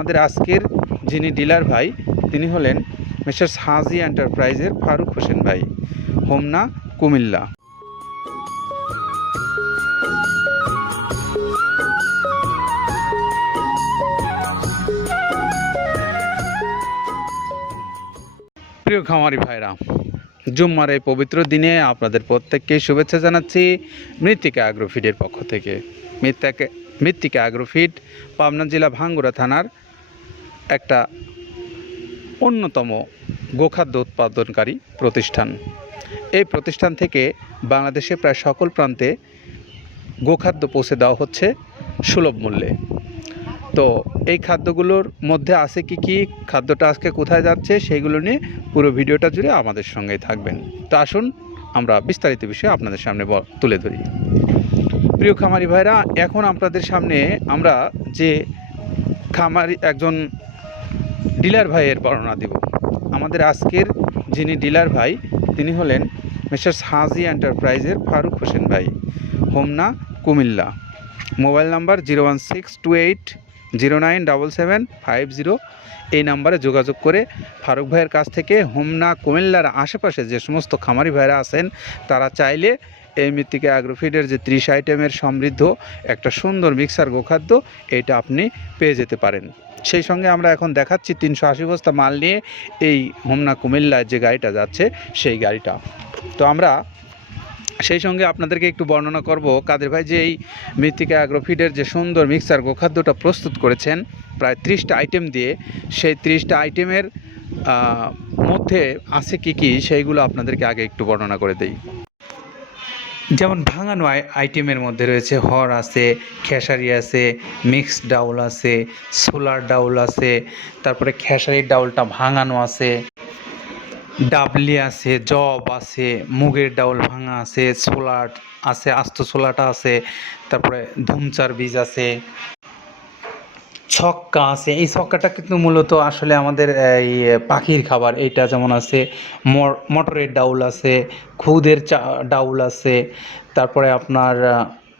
আমাদের আজকের যিনি ডিলার ভাই, তিনি হলেন মিস্টার হাজি এন্টারপ্রাইজের ফারুক হোসেন ভাই, হোমনা কুমিল্লা। প্রিয় খামারি ভাইরা, জুম্মার এই পবিত্র দিনে আপনাদের প্রত্যেককে শুভেচ্ছা জানাচ্ছি মৃত্তিকা অ্যাগ্রোফিডের পক্ষ থেকে। মৃত্তিকা মৃত্তিকা অ্যাগ্রোফিড পাবনা জেলা ভাঙ্গুড়া থানার একটা অন্যতম গোখাদ্য উৎপাদনকারী প্রতিষ্ঠান। এই প্রতিষ্ঠান থেকে বাংলাদেশে প্রায় সকল প্রান্তে গোখাদ্য পৌঁছে দেওয়া হচ্ছে সুলভ মূল্যে। তো এই খাদ্যগুলোর মধ্যে আছে কি কি? খাদ্যটা আজকে কোথায় যাচ্ছে সেইগুলো নিয়ে পুরো ভিডিওটা জুড়ে আমাদের সঙ্গেই থাকবেন। তো আসুন, আমরা বিস্তারিত বিষয়ে আপনাদের সামনে তুলে ধরি। প্রিয় খামারি ভাইরা, এখন আপনাদের সামনে আমরা যে খামারি একজন ডিলার ভাইয়ের বর্ণনা দেব। আমাদের আজকের যিনি ডিলার ভাই, তিনি হলেন মিস্টার হাজি এন্টারপ্রাইজের ফারুক হোসেন ভাই, Homna Comilla. Mobile number zero one six two eight zero nine double seven five zero এই নাম্বারে যোগাযোগ করে ফারুক ভাইয়ের কাছ থেকে হোমনা কুমিল্লার আশেপাশে যে সমস্ত খামারি ভাইরা আছেন, তারা চাইলে এই মৃত্তিকা অ্যাগ্রোফিডের যে ত্রিশ আইটেমের সমৃদ্ধ একটা সুন্দর মিক্সার গোখাদ্য, এটা আপনি পেয়ে যেতে পারেন। সেই সঙ্গে আমরা এখন দেখাচ্ছি তিনশো আশি বস্তা মাল নিয়ে এই হোমনা কুমিল্লায় যে গাড়িটা যাচ্ছে, সেই গাড়িটা। তো আমরা সেই সঙ্গে আপনাদেরকে একটু বর্ণনা করব। কাদের ভাই যে এই মৃত্তিকা অ্যাগ্রোফিডের যে সুন্দর মিক্সার গোখাদ্যটা প্রস্তুত করেছেন, প্রায় ত্রিশটা আইটেম দিয়ে, সেই ত্রিশটা আইটেমের মধ্যে আছে কি কি সেইগুলো আপনাদেরকে আগে একটু বর্ণনা করে দেই। যেমন ভাঙানো আই- আইটেমের মধ্যে রয়েছে হর আছে, খেসারি আছে মিক্সড ডাউল আছে, সোলার ডাউল আছে, তারপরে খেসারির ডাউলটা ভাঙানো আছে। ডাবলি আছে, জব আছে, মুগের ডাউল ভাঙা আছে, সোলার আছে, আস্ত সোলাটা আছে, তারপরে ধুমচার বীজ আছে, ছক্কা আছে। এই ছক্কাটা কিন্তু মূলত আসলে আমাদের, এই, পাখির খাবার। এইটা যেমন আছে মটরের ডাউল আছে, খুদের চা, ডাউল আছে, তারপরে আপনার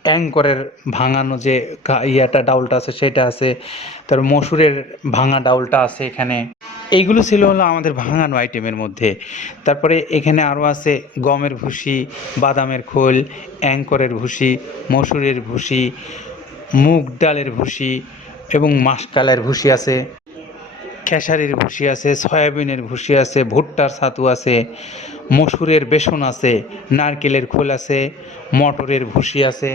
অ্যাঙ্করের ভাঙানো যে ইয়াটা, ডাউলটা আছে, সেটা আছে, তারপর মসুরের ভাঙা ডাউলটা আছে এখানে। এইগুলো ছিল হলো আমাদের ভাঙানো আইটেমের মধ্যে। তারপরে এখানে আরও আছে গমের ভুসি, বাদামের খোল, অ্যাঙ্করের ভুসি, মসুরের ভুসি, মুগ ডালের ভুসি এবং মাসকালের ভুসি আছে। খেসারির ভুসি আছে, সয়াবিনের ভুসি আছে, ভুট্টার ছাতু আছে, মসুরের বেসন আছে, নারকেলের খোল আছে, মটরের ভুসি আছে।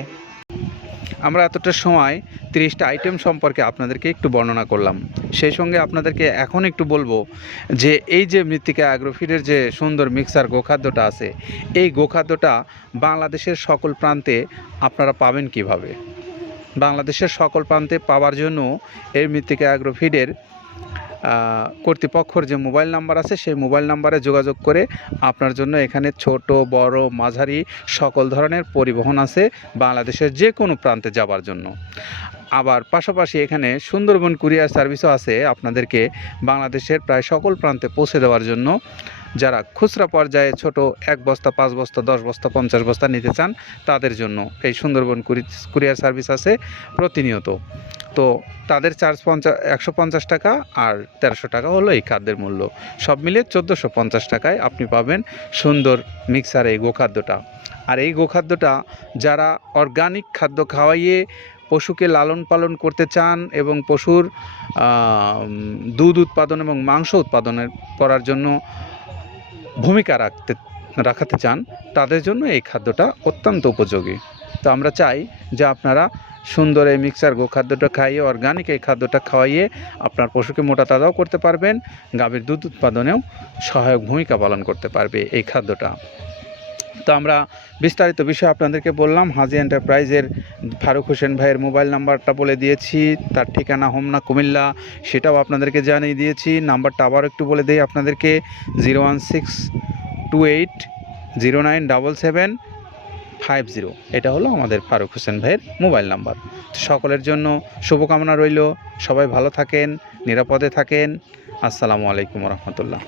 আমরা এতটা সময় তিরিশটা আইটেম সম্পর্কে আপনাদেরকে একটু বর্ণনা করলাম। সেই সঙ্গে আপনাদেরকে এখন একটু বলব যে এই যে মৃত্তিকা অ্যাগ্রোফিডের যে সুন্দর মিক্সার গোখাদ্যটা আছে, এই গোখাদ্যটা বাংলাদেশের সকল প্রান্তে আপনারা পাবেন কীভাবে? বাংলাদেশের সকল প্রান্তে পাওয়ার জন্য এই মৃত্তিকা অ্যাগ্রোফিডের কর্তৃপক্ষর যে মোবাইল নাম্বার আছে, সেই মোবাইল নাম্বারে যোগাযোগ করে আপনার জন্য এখানে ছোট, বড়, মাঝারি সকল ধরনের পরিবহন আছে বাংলাদেশের যে কোনো প্রান্তে যাবার জন্য। আবার পাশাপাশি এখানে সুন্দরবন কুরিয়ার সার্ভিসও আছে আপনাদেরকে বাংলাদেশের প্রায় সকল প্রান্তে পৌঁছে দেওয়ার জন্য। যারা খুচরা পর্যায়ে ছোট এক বস্তা, পাঁচ বস্তা, দশ বস্তা, পঞ্চাশ বস্তা নিতে চান, তাদের জন্য এই সুন্দরবন কুরি- কুরিয়ার সার্ভিস আছে প্রতিনিয়ত। তো তাদের চার্জ পঞ্চাশ একশো পঞ্চাশ টাকা আর তেরোশো টাকা হলো এই খাদ্যের মূল্য। সব মিলে চোদ্দোশো পঞ্চাশ টাকায় আপনি পাবেন সুন্দর মিক্সার এই গোখাদ্যটা। আর এই গোখাদ্যটা যারা অর্গানিক খাদ্য খাওয়াইয়ে পশুকে লালন পালন করতে চান এবং পশুর দুধ উৎপাদন এবং মাংস উৎপাদনের করার জন্য ভূমিকা রাখতে, রাখাতে চান, তাদের জন্য এই খাদ্যটা অত্যন্ত উপযোগী। তো আমরা চাই যে আপনারা সুন্দর এই মিক্সার গো খাদ্যটা খাইয়ে অর্গানিক এই খাদ্যটা খাওয়াইয়ে আপনার পশুকে মোটা তাজাও করতে পারবেন, গাভীর দুধ উৎপাদনেও সহায়ক ভূমিকা পালন করতে পারবে এই খাদ্যটা। তো আমরা বিস্তারিত বিষয় আপনাদেরকে বললাম, হাজি এন্টারপ্রাইজের ফারুক হোসেন ভাইয়ের মোবাইল নাম্বারটা বলে দিয়েছি, তার ঠিকানা হোমনা, কুমিল্লা, সেটাও আপনাদেরকে জানিয়ে দিয়েছি, নাম্বারটা আবার একটু বলে দিই আপনাদেরকে, zero one six two eight zero nine double seven five zero, এটা হলো আমাদের ফারুক হোসেন ভাইয়ের মোবাইল নাম্বার। সকলের জন্য শুভকামনা রইল, সবাই ভালো থাকেন, নিরাপদে থাকেন, আসসালামু আলাইকুম রহমতুল্লাহ।